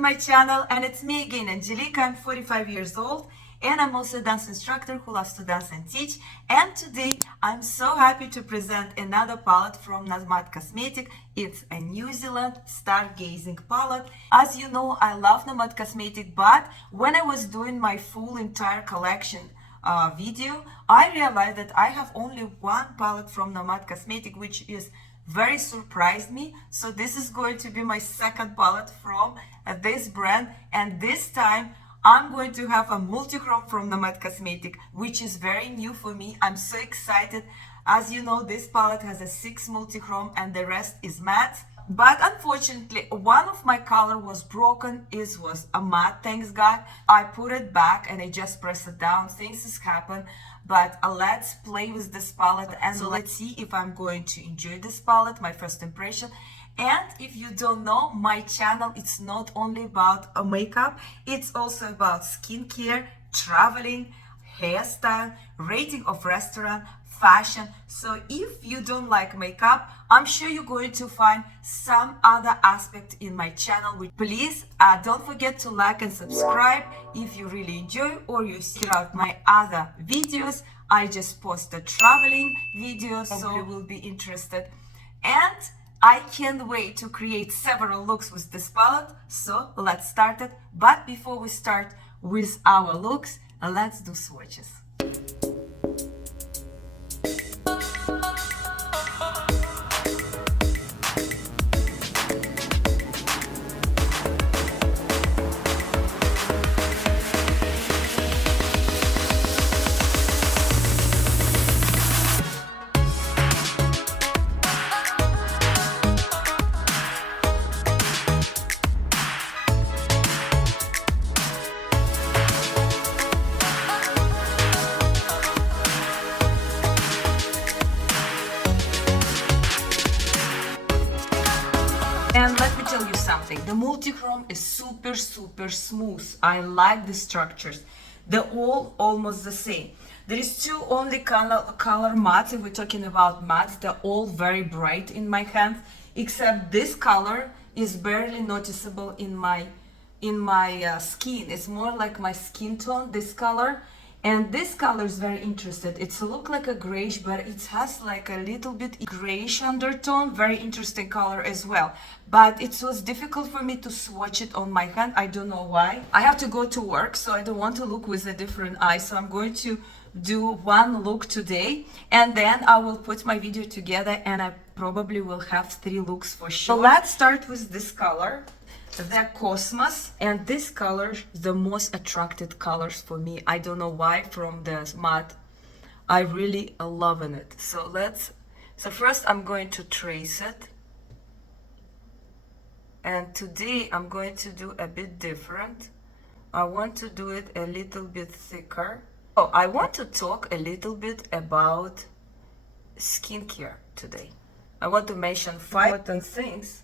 to my channel, and it's me again, Angelica. I'm 45 years old and I'm also a dance instructor who loves to dance and teach. And today I'm so happy to present another palette from NOMAD Cosmetic. It's a New Zealand Stargazing palette. As you know, I love NOMAD Cosmetic, but when I was doing my full entire collection video, I realized that I have only one palette from NOMAD Cosmetic, which is very surprised me. So this is going to be my second palette from this brand, and this time I'm going to have a multi-chrome from NOMAD Cosmetic, which is very new for me. I'm so excited. As you know, this palette has a 6 multi-chrome and the rest is matte. But unfortunately, one of my color was broken. It was a matte, thanks God. I put it back and I just press it down. Things has happened. But let's play with this palette, and so let's see if I'm going to enjoy this palette, my first impression. And if you don't know, my channel, it's not only about makeup, it's also about skincare, traveling, hairstyle, rating of restaurant, fashion. So if you don't like makeup, I'm sure you're going to find some other aspect in my channel. Please don't forget to like and subscribe if you really enjoy or you see out my other videos. I just posted traveling videos, so you will be interested. And I can't wait to create several looks with this palette. So let's start it. But before we start with our looks, let's do swatches. And let me tell you something, the multi-chrome is super smooth. I like the structures. They're all almost the same. There is two only color mattes. If we're talking about mattes, they're all very bright in my hands, except this color is barely noticeable in my skin. It's more like my skin tone, this color. And this color is very interesting. It's look like a grayish, but it has like a little bit grayish undertone. Very interesting color as well. But it was difficult for me to swatch it on my hand. I don't know why. I have to go to work, so I don't want to look with a different eye. So I'm going to do one look today, and then I will put my video together, and I probably will have 3 looks for sure. So let's start with this color, the Cosmos, and this color is the most attracted colors for me. I don't know why. From the matte, I really love it. So first I'm going to trace it, and today I'm going to do a bit different. I want to do it a little bit thicker. Oh, I want to talk a little bit about skincare today. I want to mention 5 important things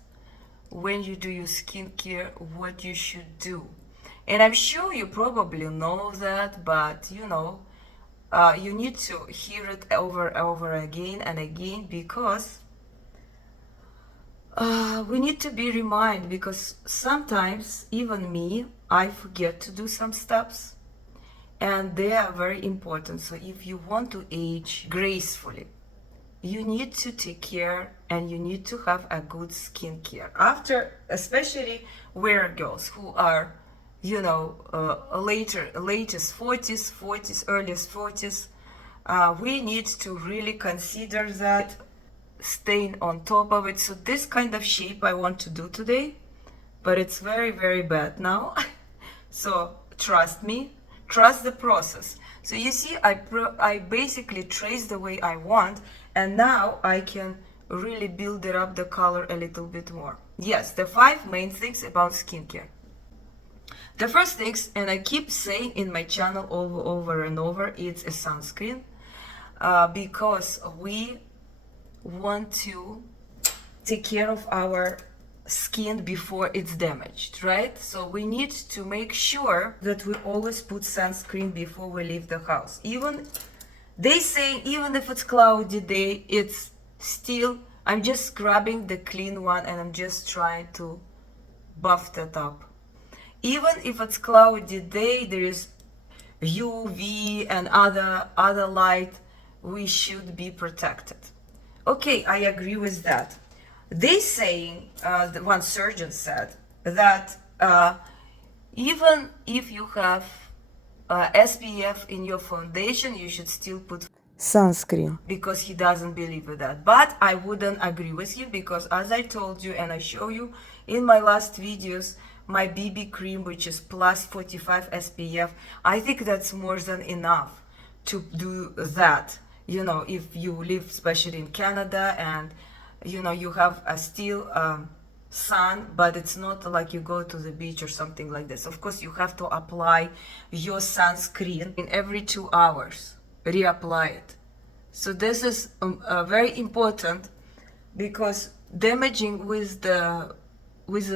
when you do your skincare, what you should do. And I'm sure you probably know that, but you know, you need to hear it over again and again, because we need to be reminded, because sometimes even me, I forget to do some steps, and they are very important. So if you want to age gracefully, you need to take care, and you need to have a good skincare. After, especially we're girls who are, you know, latest 40s, earliest 40s, we need to really consider that, staying on top of it. So this kind of shape I want to do today, but it's very bad now. So trust me, trust the process. So you see, I basically trace the way I want, and now I can really build it up the color a little bit more. Yes, the 5 main things about skincare. The first things, and I keep saying in my channel over and over, it's a sunscreen, because we want to take care of our skin before it's damaged, right? So we need to make sure that we always put sunscreen before we leave the house. Even they say, even if it's cloudy day, it's still, I'm just grabbing the clean one and I'm just trying to buff that up. even if it's cloudy day, there is UV and other light, we should be protected. Okay, I agree with that. They saying, the one surgeon said that even if you have SPF in your foundation, you should still put sunscreen, because he doesn't believe in that. But I wouldn't agree with you, because as I told you and I show you in my last videos, my BB cream, which is plus 45 SPF, I think that's more than enough to do that. You know, if you live especially in Canada and you know you have a still sun, but it's not like you go to the beach or something like this. Of course, you have to apply your sunscreen in every 2 hours, reapply it. So this is very important, because damaging with the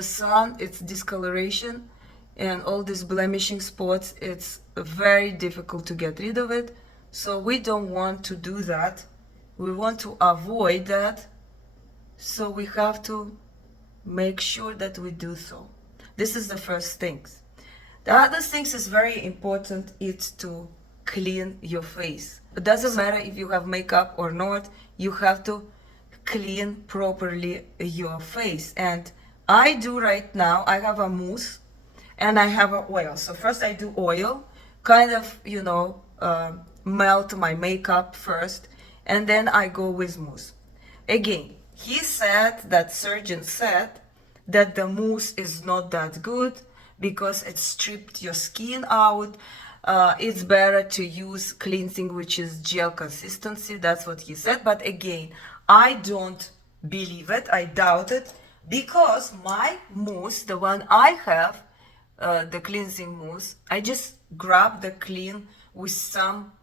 sun, it's discoloration and all these blemishing spots, it's very difficult to get rid of it. So we don't want to do that. We want to avoid that. So we have to make sure that we do so. This is the first things. The other things is very important, it's to clean your face. It doesn't matter if you have makeup or not, you have to clean properly your face. And I do right now, I have a mousse and I have an oil. So first I do oil, kind of, you know, melt my makeup first, and then I go with mousse. Again, he said, that surgeon said, that the mousse is not that good because it stripped your skin out. It's better to use cleansing, which is gel consistency. That's what he said. But again, I don't believe it. I doubt it, because my mousse, the one I have, the cleansing mousse, I just grab the clean with some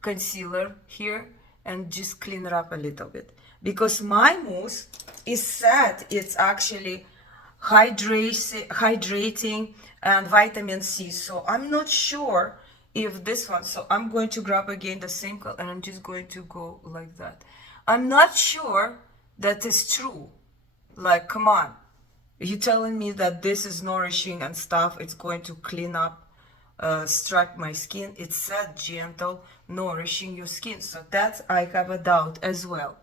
concealer here and just clean it up a little bit, because my mousse is said it's actually hydrating and vitamin C. So I'm not sure if this one, so I'm going to grab again the same color and I'm just going to go like that. I'm not sure that is true. Like, come on, you telling me that this is nourishing and stuff, it's going to clean up, strap my skin. It said gentle, nourishing your skin. So that's, I have a doubt as well.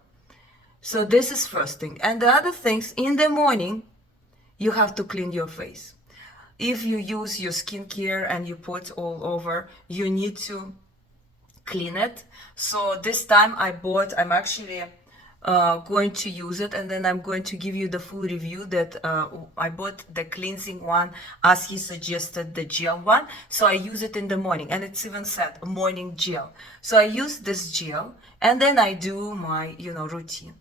So this is first thing. And the other things, in the morning, you have to clean your face. If you use your skincare and you put all over, you need to clean it. So this time I'm actually going to use it, and then I'm going to give you the full review that I bought the cleansing one as he suggested, the gel one. So I use it in the morning, and it's even said morning gel. So I use this gel and then I do my, you know, routine.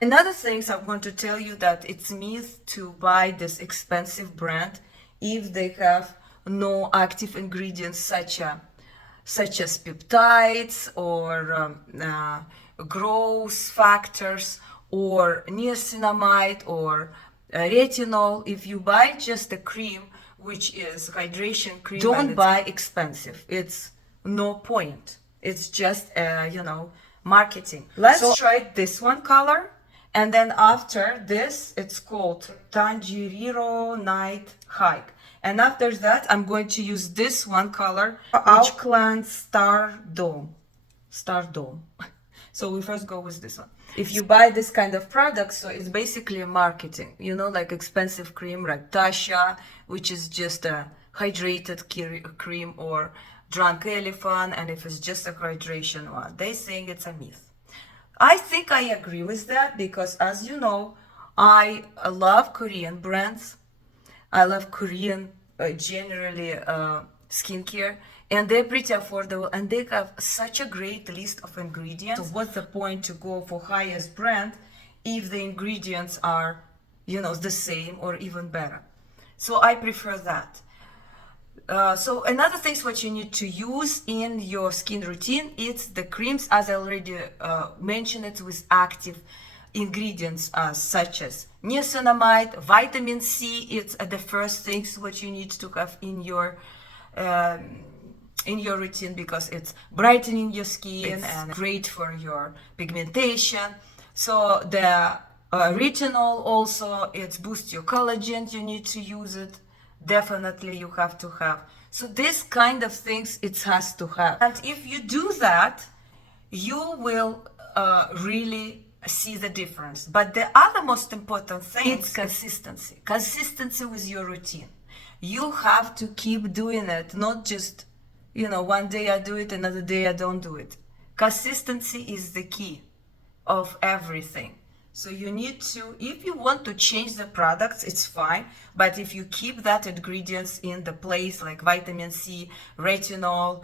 Another thing I want to tell you, that it's myth to buy this expensive brand if they have no active ingredients such as peptides or growth factors or niacinamide or retinol. If you buy just a cream, which is hydration cream, don't buy expensive. It's no point. It's just you know, marketing. Let's try this one color. And then after this, it's called Tangerino Night Hike. And after that, I'm going to use this one color, which clans Stardome. So we first go with this one. If you buy this kind of product, so it's basically marketing, you know, like expensive cream like Tasha, which is just a hydrated cream, or Drunk Elephant, and if it's just a hydration one, they saying it's a myth. I think I agree with that, because as you know, I love Korean brands. I love Korean generally skincare, and they're pretty affordable, and they have such a great list of ingredients. So what's the point to go for highest brand if the ingredients are, you know, the same or even better? So I prefer that. So another thing what you need to use in your skin routine, it's the creams, as I already mentioned it, with active ingredients such as niacinamide, vitamin C. It's the first things what you need to have in your routine, because it's brightening your skin and great for your pigmentation. So the retinol also, it boosts your collagen. You need to use it. definitely you have to have. So this kind of things it has to have. And if you do that, you will really see the difference. But the other most important thing is consistency. Consistency with your routine. You have to keep doing it, not just, one day I do it, another day I don't do it. Consistency is the key of everything. So you need to, if you want to change the products, it's fine. But if you keep that ingredients in the place, like vitamin C, retinol,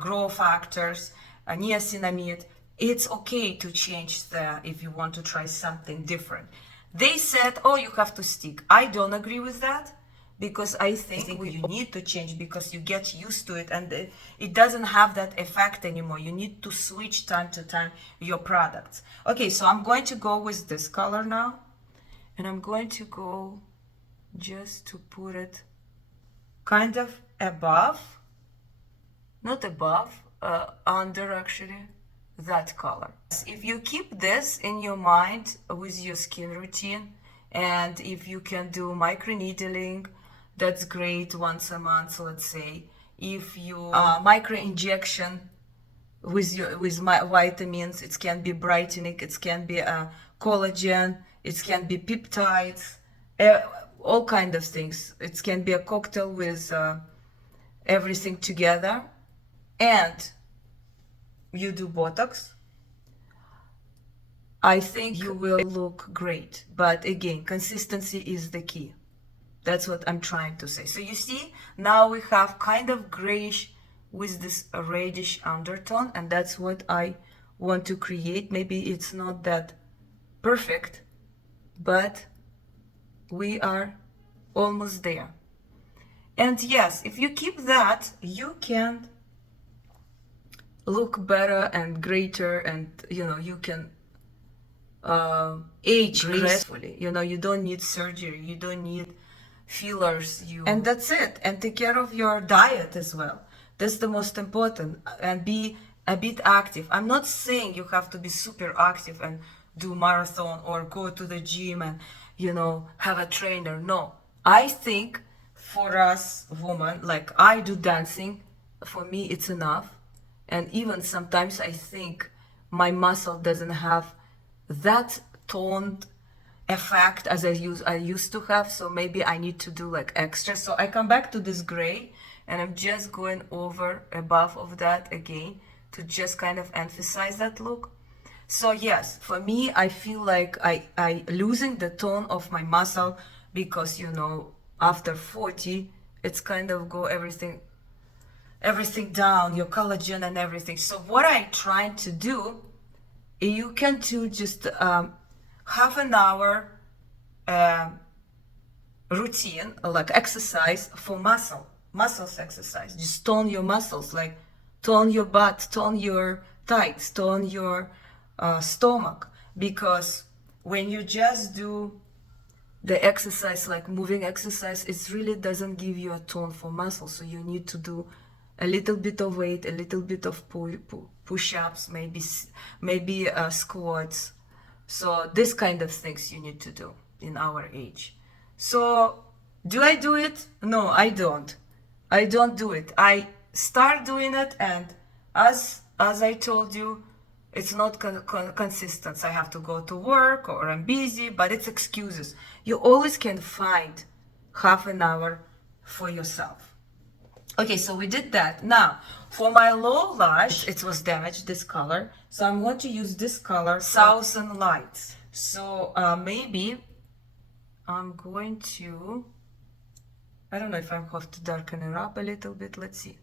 growth factors, niacinamide, it's okay to change if you want to try something different. They said, oh, you have to stick. I don't agree with that, because I think you need to change, because you get used to it and it doesn't have that effect anymore. You need to switch time to time your products. Okay, so I'm going to go with this color now, and I'm going to go just to put it kind of above, not above, under actually, that color. If you keep this in your mind with your skin routine, and if you can do micro needling, that's great, once a month, let's say. If you micro injection with my vitamins, it can be brightening, it can be collagen, it can be peptides, all kind of things. It can be a cocktail with everything together, and you do Botox, I think you will look great. But again, consistency is the key. That's what I'm trying to say. So you see, now we have kind of grayish with this reddish undertone, and that's what I want to create. Maybe it's not that perfect, but we are almost there. And yes, if you keep that, you can look better and greater, and you can age gracefully. You don't need surgery, you don't need fillers, and that's it. And take care of your diet as well. That's the most important. And be a bit active. I'm not saying you have to be super active and do marathon or go to the gym and have a trainer. No, I think for us women, like I do dancing, for me it's enough. And even sometimes I think my muscle doesn't have that toned effect as I used to have, so maybe I need to do like extra. So I come back to this gray, and I'm just going over above of that again to just kind of emphasize that look. So yes, for me, I feel like I losing the tone of my muscle, because after 40 it's kind of go everything down, your collagen and everything. So what I trying to do, you can do just half an hour routine, like exercise for muscles exercise. Just tone your muscles, like tone your butt, tone your thighs, tone your stomach. Because when you just do the exercise, like moving exercise, it really doesn't give you a tone for muscles. So you need to do a little bit of weight, a little bit of push-ups, maybe squats. So this kind of things you need to do in our age. So do I do it? No, I don't. I don't do it. I start doing it, and as I told you, it's not consistent. I have to go to work, or I'm busy, but it's excuses. You always can find half an hour for yourself. Okay, so we did that. Now, for my low lash, it was damaged, this color. So I'm going to use this color, Thousand Lights. So maybe I'm going to, I don't know if I have to darken it up a little bit. Let's see.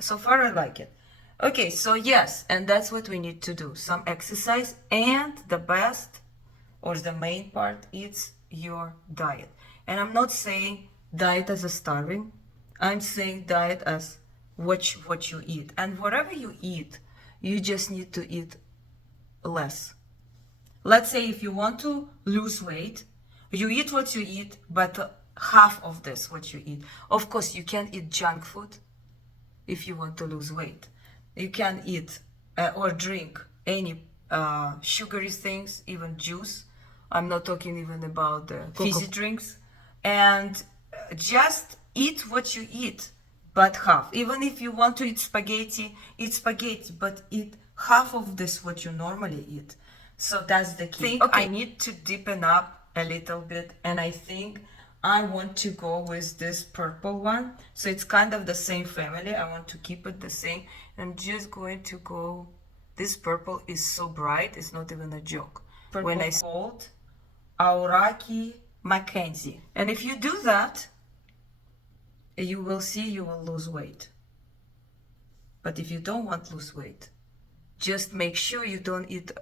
So far I like it. Okay, so yes, and that's what we need to do. Some exercise, and the best, or the main part, is your diet. And I'm not saying diet as a starving. I'm saying diet as what you eat. And whatever you eat, you just need to eat less. Let's say if you want to lose weight, you eat what you eat, but half of this what you eat. Of course, you can eat junk food if you want to lose weight. You can eat or drink any sugary things, even juice. I'm not talking even about the fizzy drinks. And just eat what you eat, but half. Even if you want to eat spaghetti, but eat half of this what you normally eat. So that's the key. Okay. I need to deepen up a little bit, and I think I want to go with this purple one. So it's kind of the same family. I want to keep it the same. I'm just going to go. This purple is so bright, it's not even a joke. Purple when I called Auraki Mackenzie. And if you do that, you will see you will lose weight. But if you don't want to lose weight, just make sure you don't eat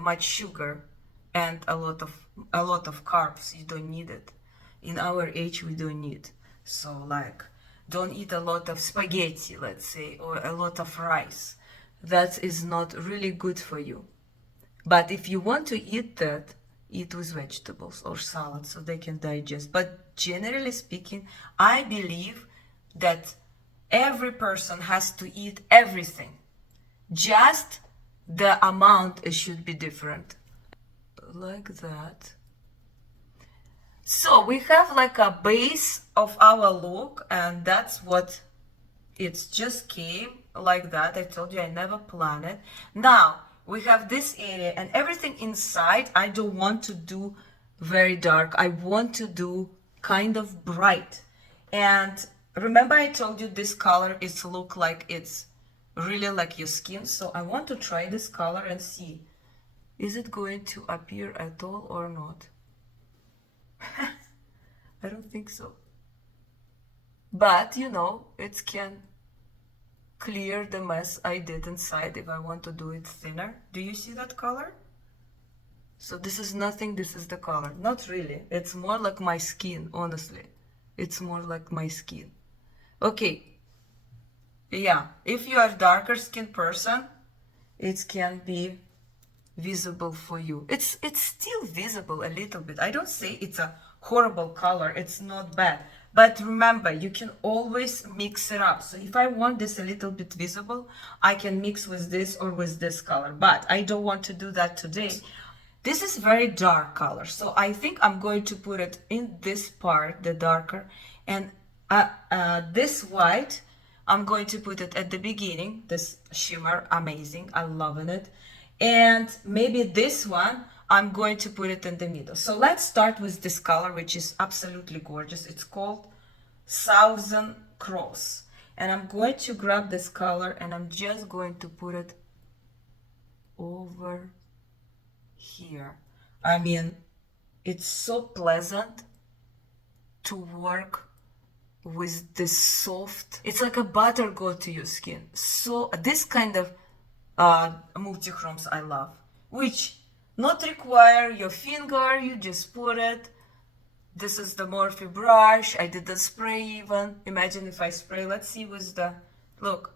much sugar and a lot of carbs. You don't need it. In our age, we don't need. So like, don't eat a lot of spaghetti, let's say, or a lot of rice. That is not really good for you. But if you want to eat that, eat with vegetables or salad so they can digest. But generally speaking, I believe that every person has to eat everything. Just the amount should be different. Like that. So we have like a base of our look, and that's what it's just came like that. I told you I never planned it. Now we have this area and everything inside. I don't want to do very dark. I want to do kind of bright. And remember I told you this color is look like it's really like your skin. So I want to try this color and see, is it going to appear at all or not? I don't think so. But you know, it can clear the mess I did inside if I want to do it thinner. Do you see that color? So this is nothing, this is the color. Not really. It's more like my skin, honestly. It's more like my skin. Okay. Yeah, if you are a darker skin person, it can be visible for you. It's still visible a little bit. I don't say it's a horrible color. It's not bad. But remember, you can always mix it up. So if I want this a little bit visible, I can mix with this or with this color. But I don't want to do that today. This is very dark color. So I think I'm going to put it in this part, the darker. And this white, I'm going to put it at the beginning. This shimmer, amazing. I'm loving it. And maybe this one, I'm going to put it in the middle. So let's start with this color, which is absolutely gorgeous. It's called Southern Cross. And I'm going to grab this color and I'm just going to put it over here. I mean, it's so pleasant to work with this soft, it's like a butter go to your skin. So this kind of multi-chromes I love, which not require your finger, you just put it. This is the Morphe brush. I did the spray even. Imagine if I spray, let's see with the, look.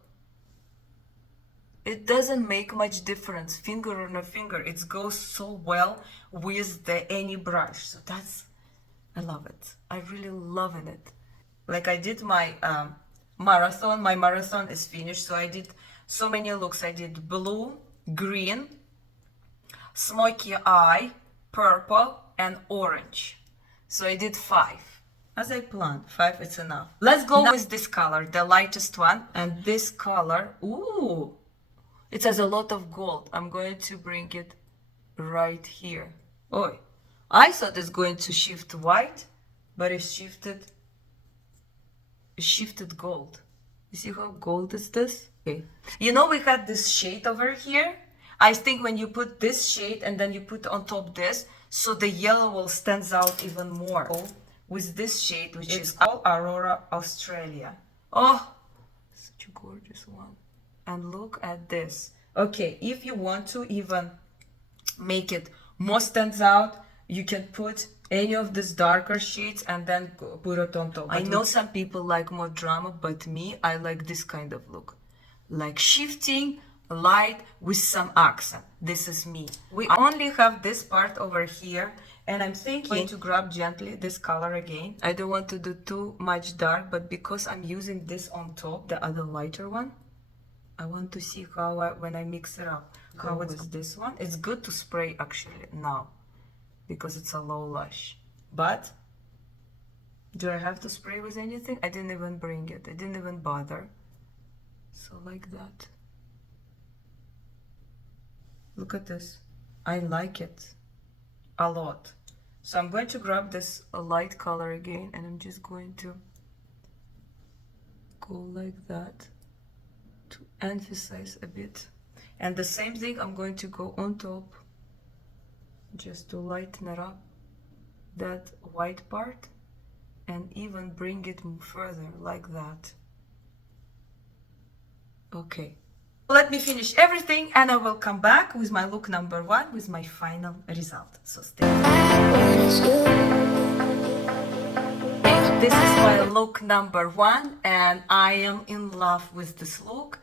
It doesn't make much difference, finger or no finger. It goes so well with the any brush. So that's, I love it. I really love it. Like I did my marathon. My marathon is finished. So I did so many looks. I did blue, green, smoky eye, purple, and orange. So I did 5. As I planned, 5 is enough. Let's go with this color, the lightest one. And this color, ooh, it has a lot of gold. I'm going to bring it right here. Oh, I thought it's going to shift white, but it shifted gold. You see how gold is this? Okay. You know, we had this shade over here. I think when you put this shade and then you put on top this, so the yellow will stand out even more with this shade, which is called Aurora Australia. Oh, such a gorgeous one. And look at this. Okay, if you want to even make it more stands out, you can put any of these darker shades and then put it on top. I know some people like more drama, but me, I like this kind of look. Like shifting light with some accent. This is me. We only have this part over here, and I'm thinking to grab gently this color again. I don't want to do too much dark, but because I'm using this on top, the other lighter one, I want to see how when I mix it up, how it's this one. It's good to spray actually now because it's a low lash, but Do I have to spray with anything? I didn't even bring it. I didn't even bother. So like that. Look at this. I like it a lot. So I'm going to grab this light color again, and I'm just going to go like that to emphasize a bit. And the same thing, I'm going to go on top just to lighten it up, that white part, and even bring it further like that. Okay. Let me finish everything and I will come back with my look number 1 with my final result. So stay tuned. This is my look number 1 and I am in love with this look.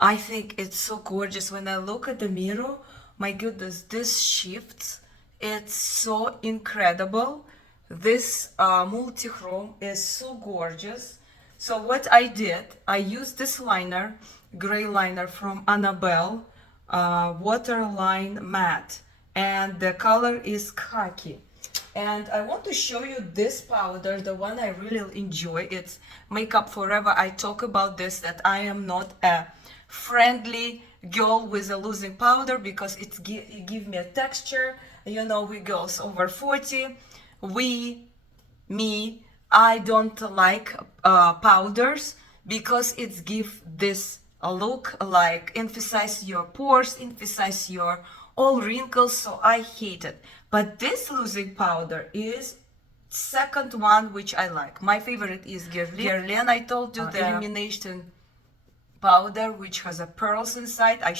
I think it's so gorgeous. When I look at the mirror, my goodness, this shifts. It's so incredible. This multi-chrome is so gorgeous. So what I did, I used this liner, gray liner from Annabelle, Waterline matte, and the color is Khaki. And I want to show you this powder, the one I really enjoy. It's Makeup Forever. I talk about this, that I am not a friendly girl with a losing powder because it give me a texture. You know, we girls over 40, I don't like powders because it give this look, like emphasize your pores, emphasize your all wrinkles, so I hate it. But this losing powder is second one which I like. My favorite is Guerlain. I told you the illumination powder which has a pearls inside. I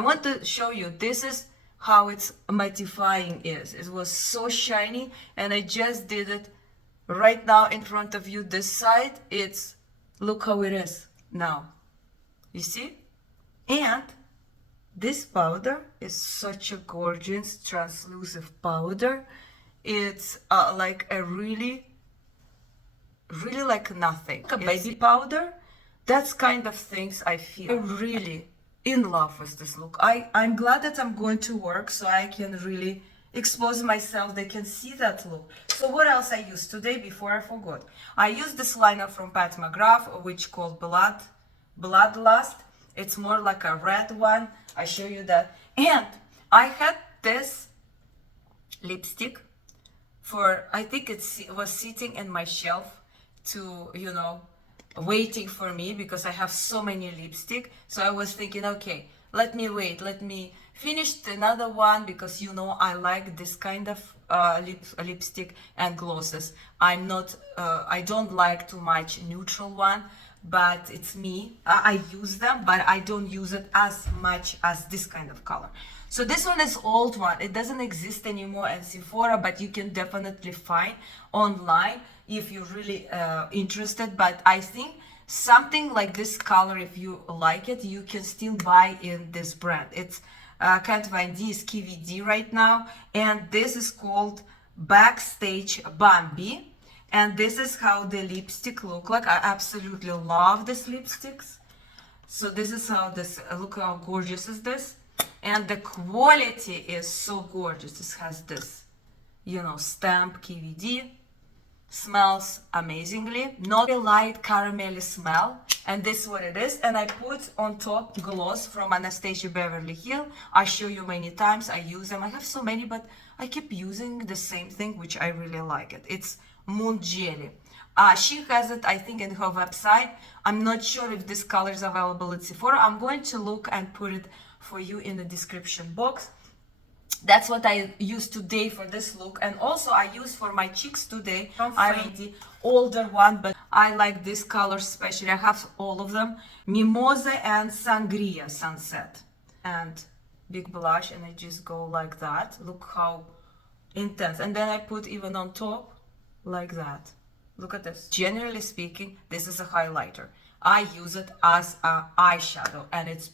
want to show you, this is how it's mattifying is. It was so shiny and I just did it right now in front of you. This side, it's, look how it is now. You see? And this powder is such a gorgeous translucent powder. It's like a really like nothing. A baby powder. That's kind of things I feel. I'm really in love with this look. I'm glad that I'm going to work so I can really expose myself. They can see that look. So what else I used today before I forgot? I used this liner from Pat McGrath, which called Bloodlust. It's more like a red one. I show you that. And I had this lipstick for, I think it was sitting in my shelf to, you know, waiting for me because I have so many lipstick. So I was thinking, okay, let me wait, let me finish another one because, you know, I like this kind of lipstick and glosses. I don't like too much neutral one, but it's me. I use them, but I don't use it as much as this kind of color. So this one is old one. It doesn't exist anymore at Sephora, but you can definitely find online if you're really interested. But I think something like this color, if you like it, you can still buy in this brand. It's can't find this KVD right now, and this is called Backstage Bambi. And this is how the lipstick look like. I absolutely love these lipsticks. So this is how this, look how gorgeous is this. And the quality is so gorgeous. This has this, you know, stamp KVD. Smells amazingly. Not a light caramelly smell. And this is what it is. And I put on top gloss from Anastasia Beverly Hills. I show you many times. I use them. I have so many, but I keep using the same thing, which I really like it. It's Moon Jelly. She has it, I think, in her website. I'm not sure if this color is available at Sephora. I'm going to look and put it for you in the description box. That's what I used today for this look. And also I use for my cheeks today from Fenty, older one, but I like this color especially. I have all of them. Mimosa and Sangria Sunset. And big blush, and I just go like that. Look how intense. And then I put even on top like that. Look at this. Generally speaking, this is a highlighter. I use it as an eyeshadow, and it's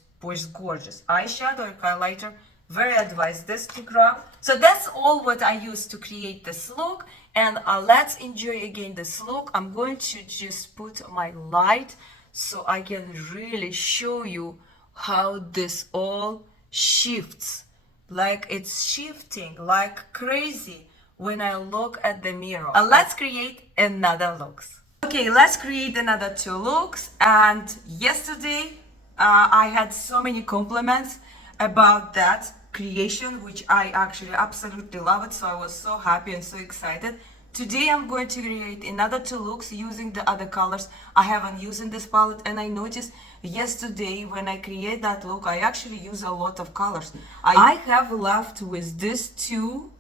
gorgeous. Eyeshadow and highlighter, very advised this to grab. So that's all what I use to create this look. And let's enjoy again this look. I'm going to just put my light so I can really show you how this all shifts. Like it's shifting like crazy when I look at the mirror. Let's create another looks. Okay, let's create another two looks. And yesterday I had so many compliments about that creation, which I actually absolutely love it. So I was so happy and so excited. Today I'm going to create another two looks using the other colors I haven't used in this palette. And I noticed yesterday when I create that look, I actually use a lot of colors. I have left with this two.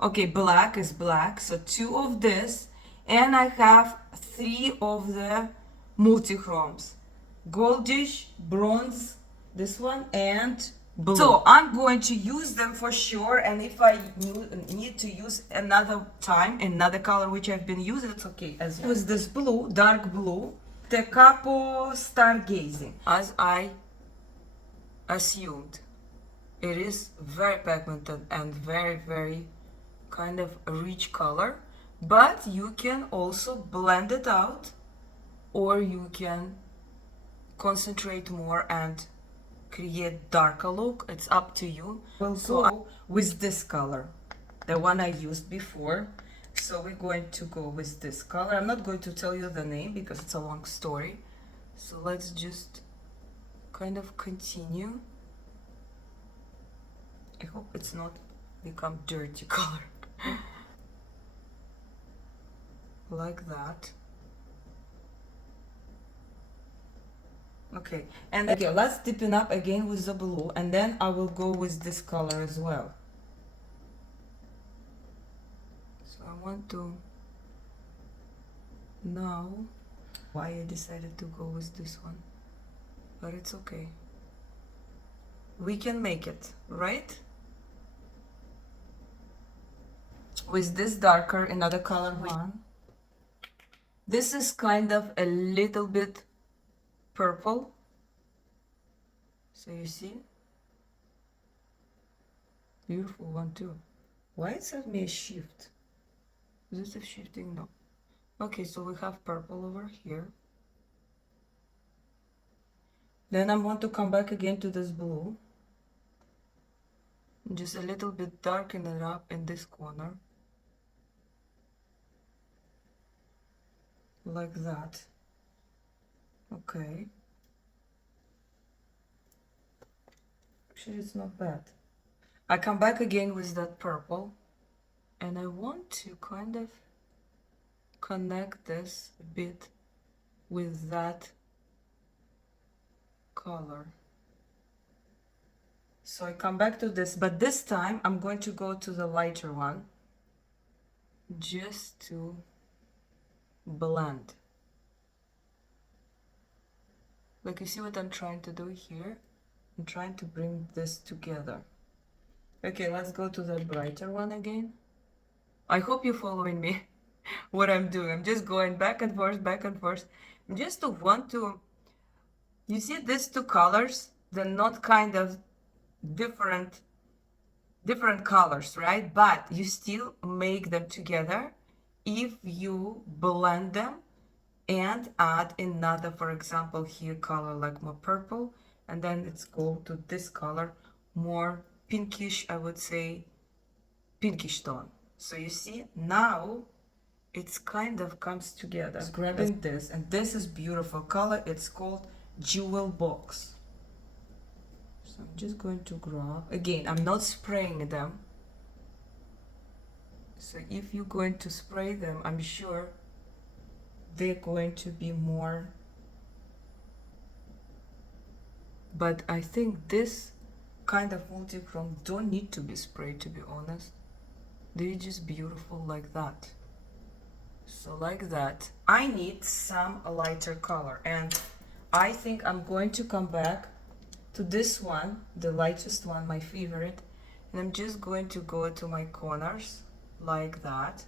Okay, black is black, so two of this, and I have three of the multi-chromes. Goldish, bronze, this one, and blue. So I'm going to use them for sure, and if I need to use another time, another color which I've been using, it's okay as well. With this blue, dark blue, the capo stargazing, as I assumed. It is very pigmented and very kind of a rich color, but you can also blend it out, or you can concentrate more and create darker look. It's up to you. We'll go with this color, the one I used before. So we're going to go with this color. I'm not going to tell you the name because it's a long story. So let's just kind of continue. I hope it's not become dirty color. Like that. Okay, and okay, let's deepen up again with the blue, and then I will go with this color as well. So I want to know why I decided to go with this one, but it's okay. We can make it, right? With this darker, another color one. This is kind of a little bit purple. So you see? Beautiful one too. Why is that me a shift? Is this a shifting? No. Okay, so we have purple over here. Then I want to come back again to this blue. Just a little bit darken it up in this corner. Like that. Okay. Actually, it's not bad. I come back again with that purple, and I want to kind of connect this a bit with that color. So I come back to this, but this time I'm going to go to the lighter one just to blend. Like, you see what I'm trying to do here? I'm trying to bring this together. Okay, let's go to the brighter one again. I hope you're following me what I'm doing. I'm just going back and forth, just to want to, you see these two colors, they're not kind of different colors, right? But you still make them together if you blend them and add another, for example, here color like more purple, and then it's go to this color, more pinkish, I would say pinkish tone. So you see now it's kind of comes together. Just grabbing this, and this is beautiful color. It's called Jewel Box. So I'm just going to grab again. I'm not spraying them. So if you're going to spray them, I'm sure they're going to be more. But I think this kind of multi-chrome don't need to be sprayed, to be honest. They're just beautiful like that. So like that. I need some lighter color, and I think I'm going to come back to this one, the lightest one, my favorite, and I'm just going to go to my corners like that.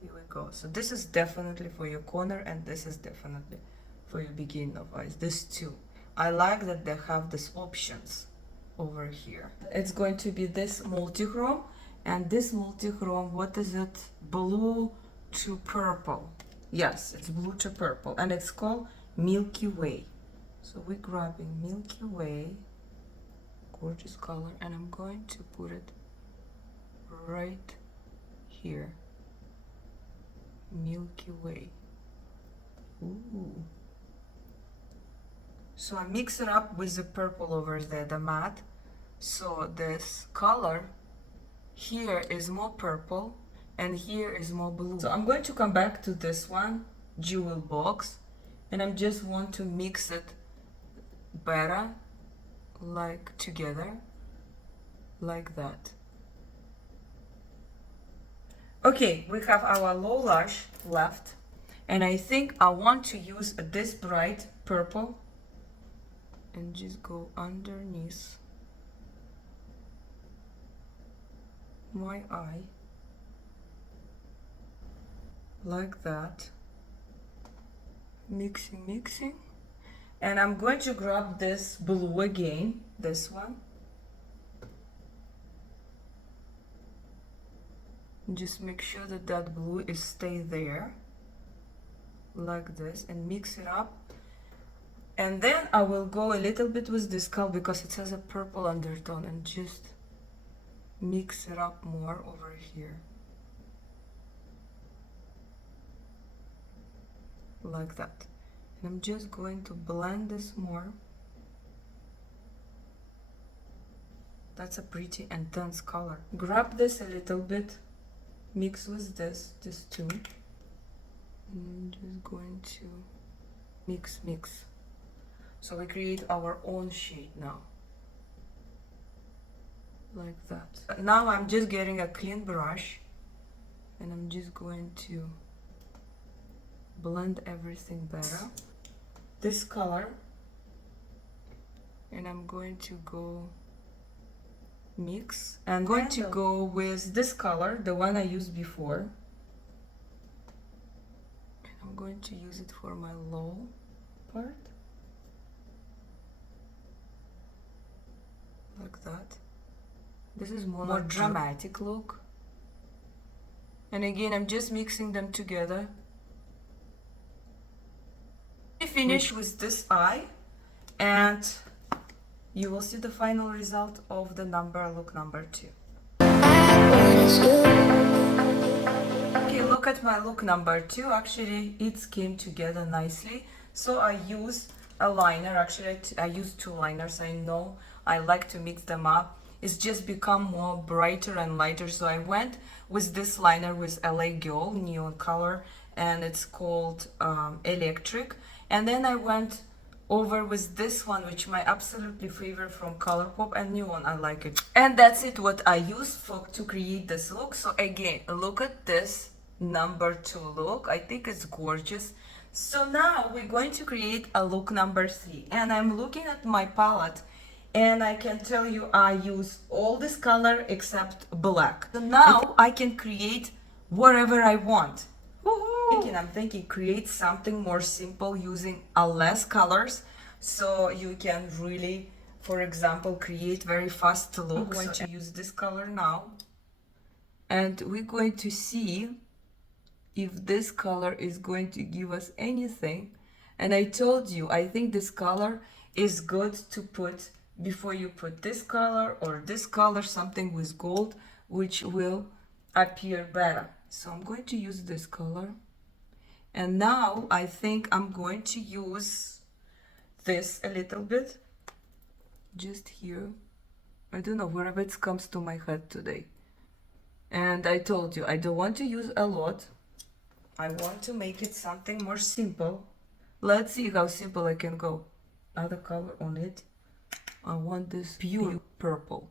Here we go. So this is definitely for your corner, and this is definitely for your beginning of eyes. This too. I like that they have these options over here. It's going to be this multi-chrome, and this multi-chrome, what is it? Blue to purple. Yes, it's blue to purple, and it's called Milky Way. So we're grabbing Milky Way, gorgeous color, and I'm going to put it right here. Milky Way. Ooh. So I mix it up with the purple over there, the matte. So this color here is more purple and here is more blue. So I'm going to come back to this one, Jewel Box, and I just want to mix it better, like together, like that. Okay, we have our low lash left, and I think I want to use this bright purple and just go underneath my eye, like that. Mixing, and I'm going to grab this blue again, this one. Just make sure that that blue is stay there, like this, and mix it up. And then I will go a little bit with this color because it has a purple undertone, and just mix it up more over here, like that. And I'm just going to blend this more. That's a pretty intense color. Grab this a little bit, mix with this too, and I'm just going to mix. So we create our own shade now, like that. Now I'm just getting a clean brush, and I'm just going to blend everything better. This color, and I'm going to go mix. I'm going to go with this color, the one I used before. And I'm going to use it for my low part, like that. This is more dramatic look. And again, I'm just mixing them together. I finish with this eye, and you will see the final result of the look number 2. Okay, look at my look number 2. Actually, it came together nicely. So I use a liner. Actually, I use 2 liners. I know I like to mix them up. It's just become more brighter and lighter. So I went with this liner with L.A Girl, neon color, and it's called Electric. And then I went over with this one, which my absolutely favorite from Colourpop, and Neon. I like it. And that's it, what I use to create this look. So again, look at this number 2 look. I think it's gorgeous. So now we're going to create a look number 3, and I'm looking at my palette, and I can tell you I use all this color except black. So now I can create whatever I want. I'm thinking create something more simple using less colors, so you can really, for example, create very fast looks. I'm going to use this color now, and we're going to see if this color is going to give us anything. And I told you, I think this color is good to put before you put this color or this color, something with gold, which will appear better. So I'm going to use this color. And now I think I'm going to use this a little bit, just here. I don't know, wherever it comes to my head today. And I told you, I don't want to use a lot. I want to make it something more simple. Let's see how simple I can go. Other color on it. I want this pure purple.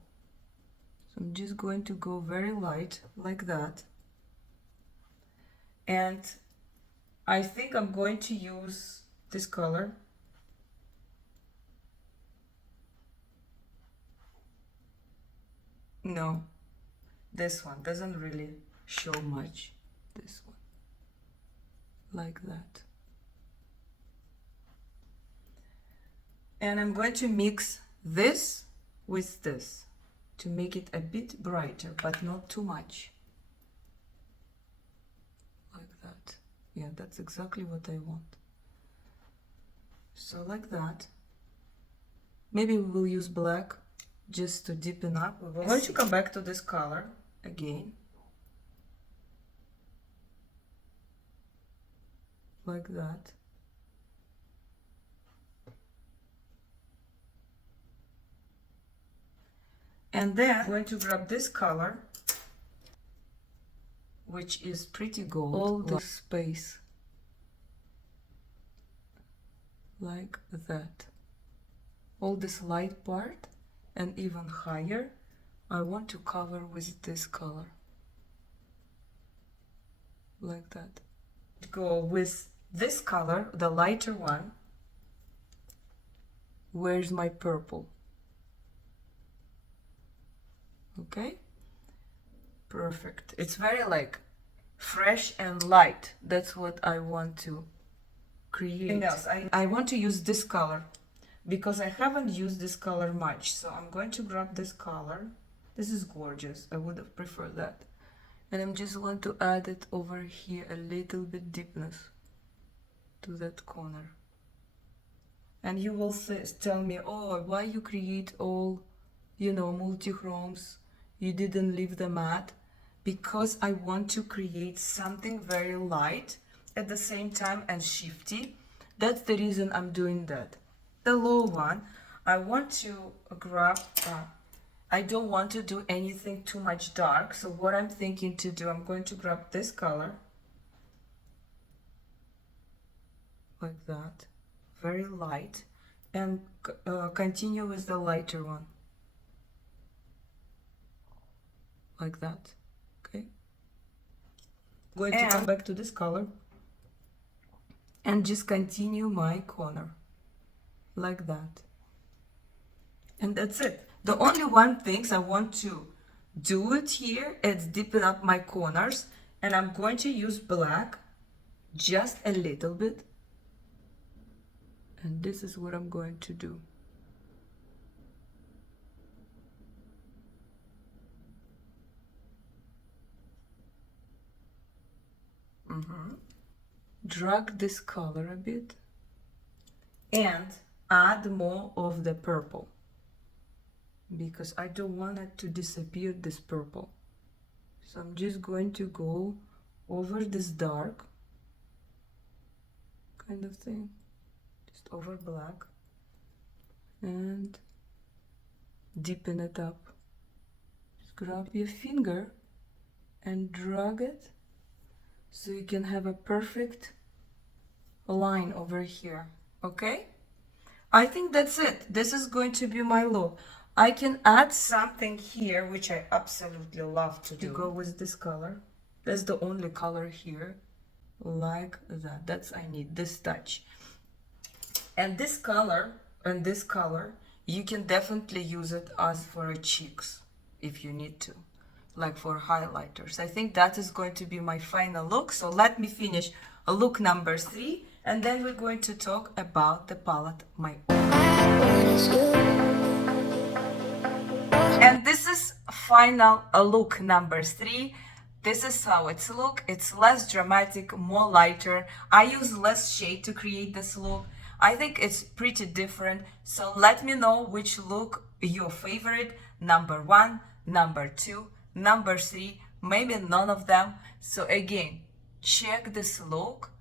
So I'm just going to go very light, like that. And I think I'm going to use this color. No, this one doesn't really show much. This one, like that. And I'm going to mix this with this to make it a bit brighter, but not too much. Like that. Yeah, that's exactly what I want. So like that. Maybe we will use black just to deepen up. We're going to come back to this color again, like that. And then I'm going to grab this color, which is pretty gold, all the space, like that. All this light part and even higher, I want to cover with this color, like that. Go with this color, the lighter one. Where's my purple? Okay, perfect. It's very like fresh and light. That's what I want to create. Else, I want to use this color because I haven't used this color much. So I'm going to grab this color. This is gorgeous. I would have preferred that. And I'm just want to add it over here, a little bit deepness to that corner. And you will tell me, oh, why you create all, you know, multi-chromes? You didn't leave the matte. Because I want to create something very light at the same time and shifty. That's the reason I'm doing that. The low one, I want to grab, I don't want to do anything too much dark. So what I'm thinking to do, I'm going to grab this color. Like that. Very light. And continue with the lighter one. Like that. Okay. I'm going to come back to this color. And just continue my corner. Like that. And that's it. The only one thing I want to do it here is deepen up my corners. And I'm going to use black just a little bit. And this is what I'm going to do. Drag this color a bit and add more of the purple because I don't want it to disappear, this purple. So I'm just going to go over this dark kind of thing, just over black, and deepen it up. Just grab your finger and drag it so you can have a perfect line over here. Okay, I think that's it. This is going to be my look. I can add something here which I absolutely love to do. Go with this color. That's the only color here, like that. That's, I need this touch. And this color and this color, you can definitely use it as for a cheeks if you need to, like for highlighters. I think that is going to be my final look. So let me finish look number 3, and then we're going to talk about the palette, my own. And this is final look number 3. This is how it's look. It's less dramatic, more lighter. I use less shade to create this look. I think it's pretty different. So let me know which look your favorite. Number 1, number 2, number 3, maybe none of them. So again, check this look.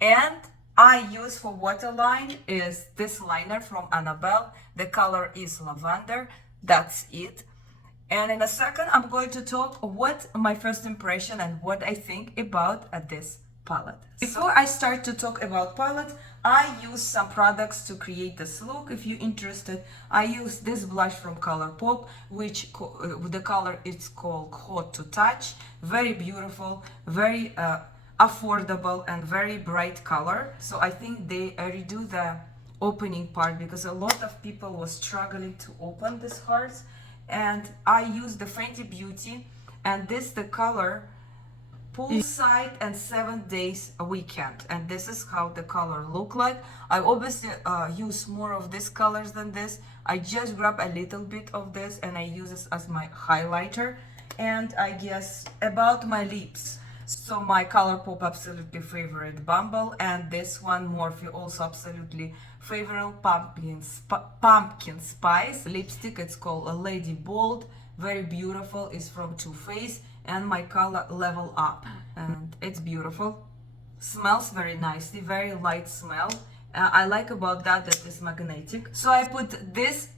And I use for waterline is this liner from Annabelle. The color is Lavender. That's it. And in a second, I'm going to talk what my first impression and what I think about this palette. Before I start to talk about palette, I use some products to create this look. If you're interested, I use this blush from ColourPop, which the color is called Hot to Touch. Very beautiful, very affordable and very bright color. So I think they redo the opening part because a lot of people were struggling to open this hearts. And I use the Fenty Beauty, and this the color Poolside and 7 Days a Weekend, and this is how the color look like. I obviously use more of these colors than this. I just grab a little bit of this and I use this as my highlighter. And I guess about my lips, so my ColourPop absolutely favorite Bumble, and this one Morphe also absolutely favorite pumpkin spice lipstick. It's called a Lady Bold, very beautiful, is from Too Faced, and my color Level Up, and it's beautiful. Smells very nicely, very light smell. I like about that it's magnetic. So I put this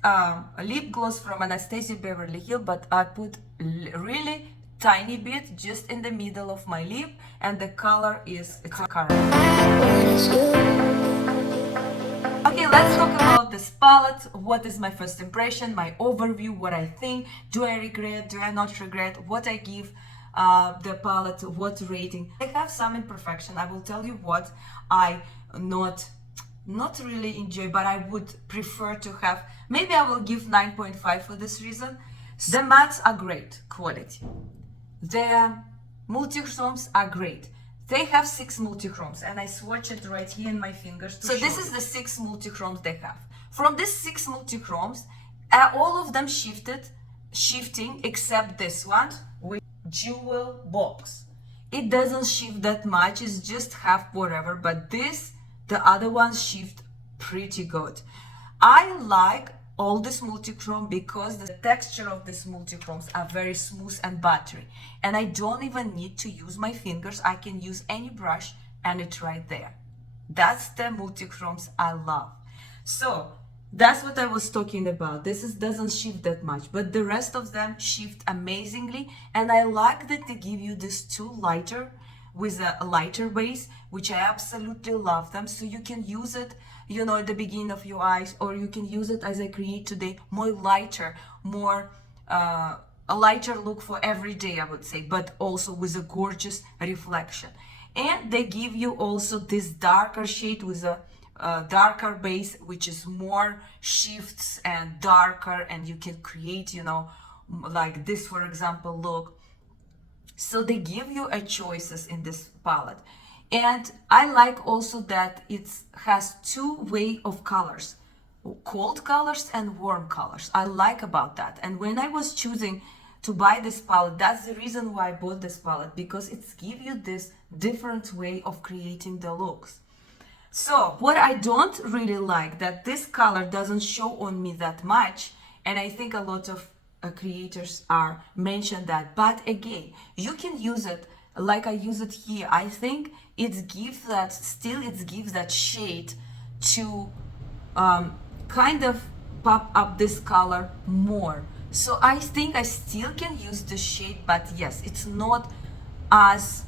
lip gloss from Anastasia Beverly Hills, but I put really tiny bit just in the middle of my lip, and the color is, it's a caramel. Okay, let's talk about this palette. What is my first impression, my overview, what I think, do I regret, do I not regret, what I give the palette, what rating. I have some imperfection. I will tell you what I not really enjoy, but I would prefer to have. Maybe I will give 9.5 for this reason. The mattes are great quality. The multichromes are great. They have 6 multichromes, and I swatch it right here in my fingers. So this is the 6 multichromes they have. From these 6 multichromes, all of them shifting except this one with jewel box. It doesn't shift that much, it's just half whatever, but this, the other ones shift pretty good. I like all this multichrome because the texture of these multichromes are very smooth and buttery, and I don't even need to use my fingers. I can use any brush and it's right there. That's the multichromes I love. So that's what I was talking about. This doesn't shift that much, but the rest of them shift amazingly, and I like that they give you this 2 lighter with a lighter base, which I absolutely love them. So you can use it, you know, at the beginning of your eyes, or you can use it as I create today, more lighter, more a lighter look for every day, I would say, but also with a gorgeous reflection. And they give you also this darker shade with a darker base, which is more shifts and darker, and you can create, you know, like this, for example, look. So they give you a choices in this palette. And I like also that it has 2 way of colors, cold colors and warm colors. I like about that. And when I was choosing to buy this palette, that's the reason why I bought this palette, because it's give you this different way of creating the looks. So what I don't really like, that this color doesn't show on me that much, and I think a lot of creators are mentioned that, but again, you can use it like I use it here. I think it gives that, still it gives that shade to kind of pop up this color more. So I think I still can use the shade, but yes, it's not as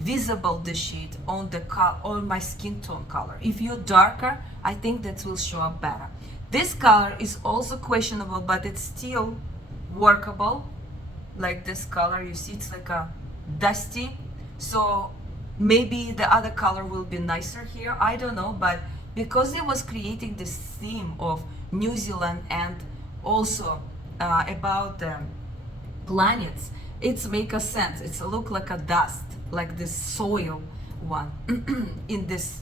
visible, the shade on the on my skin tone color. If you're darker, I think that will show up better. This color is also questionable, but it's still workable. Like this color, you see, it's like a dusty, so maybe the other color will be nicer here, I don't know. But because it was creating this theme of New Zealand and also about the planets, it's make a sense. It's look like a dust, like this soil one in this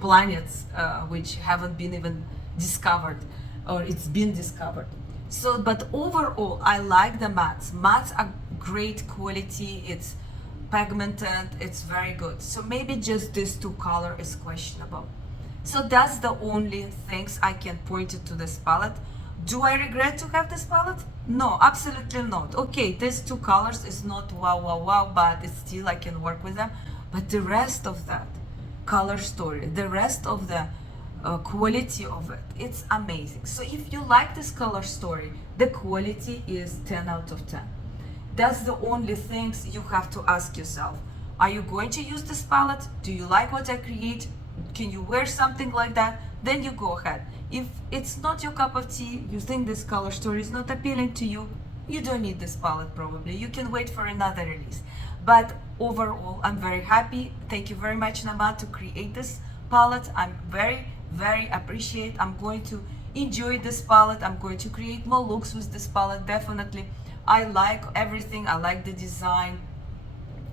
planets which haven't been even discovered, or it's been discovered. So, but overall, I like the mattes. Mattes are great quality. It's pigmented. It's very good. So maybe just this 2 color is questionable. So that's the only things I can point it to this palette. Do I regret to have this palette? No, absolutely not. Okay, these 2 colors is not wow, but it's still I can work with them. But the rest of that color story, the rest of the quality of it, it's amazing. So if you like this color story, the quality is 10 out of 10. That's the only things you have to ask yourself. Are you going to use this palette? Do you like what I create? Can you wear something like that? Then you go ahead. If it's not your cup of tea, you think this color story is not appealing to you, you don't need this palette probably. You can wait for another release. But overall, I'm very happy. Thank you very much, NOMAD, to create this palette. I'm very appreciate. I'm going to enjoy this palette. I'm going to create more looks with this palette, definitely. I like everything. I like the design.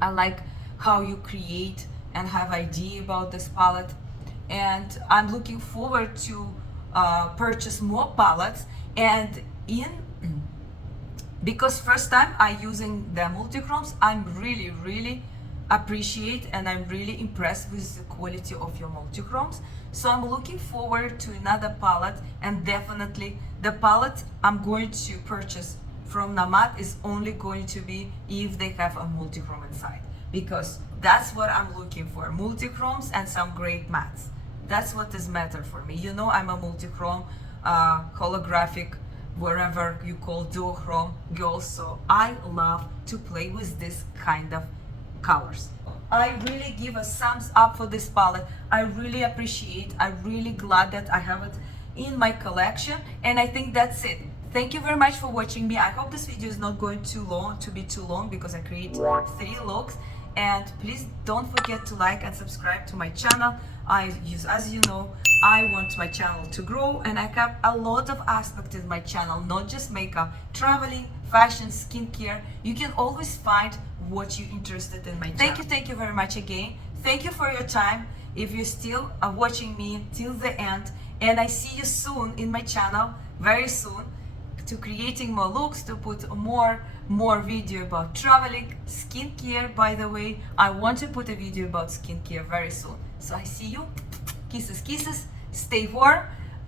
I like how you create and have idea about this palette. And I'm looking forward to purchase more palettes. And because first time I using the multichromes, I'm really appreciate, and I'm really impressed with the quality of your multichromes. So I'm looking forward to another palette, and definitely the palette I'm going to purchase from NOMAD is only going to be if they have a multi-chrome inside, because that's what I'm looking for, multi-chromes and some great mattes. That's what is matter for me. You know, I'm a multi-chrome, holographic, wherever you call duochrome girl, so I love to play with this kind of colors. I really give a thumbs up for this palette. I really appreciate, I'm really glad that I have it in my collection, and I think that's it. Thank you very much for watching me. I hope this video is not going to be too long, because I create 3 looks. And please don't forget to like and subscribe to my channel. As you know, I want my channel to grow, and I have a lot of aspects in my channel, not just makeup, traveling, fashion, skincare. You can always find what you're interested in my channel. Thank you very much again. Thank you for your time. If you're still watching me till the end, and I see you soon in my channel, very soon, to creating more looks, to put more video about traveling, skincare. By the way, I want to put a video about skincare very soon. So I see you. Kisses, kisses. Stay warm.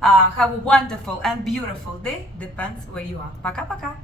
Have a wonderful and beautiful day. Depends where you are. Пока-пока.